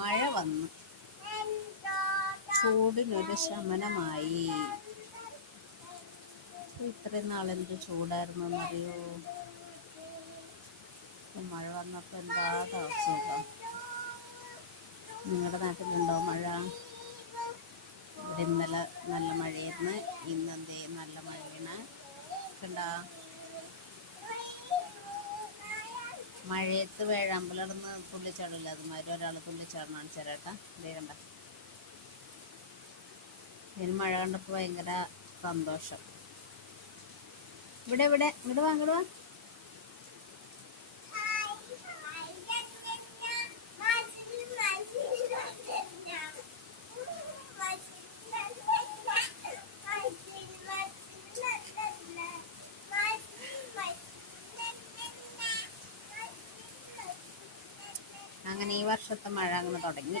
മഴ വന്നു, ചൂടിനൊരു ശമനമായി. ഇത്രയും നാളെന്ത് ചൂടായിരുന്നു എന്നറിയോ? മഴ വന്നപ്പോൾ എന്താ സുഖം. നിങ്ങളുടെ നാട്ടിലുണ്ടോ മഴ? ഇവിടെ ഇന്നലെ നല്ല മഴയായിരുന്നു, ഇന്നെന്തേ നല്ല മഴയാണ്. കണ്ടാ മഴയത്ത് വേഴാമ്പലടന്ന് തുള്ളിച്ചാടില്ല, അതുമാതിരി ഒരാൾ തുള്ളിച്ചാടണം ചേട്ടാ. ഇതേ കണ്ട, ഇതിന് മഴ കണ്ടപ്പോൾ ഭയങ്കര സന്തോഷം. ഇവിടെ ഇവിടെ ഇങ്ങോട്ട് വാ, ഇങ്ങോട്ട് വാ. അങ്ങനെ ഈ വർഷത്തെ മഴ അങ്ങനെ തുടങ്ങി.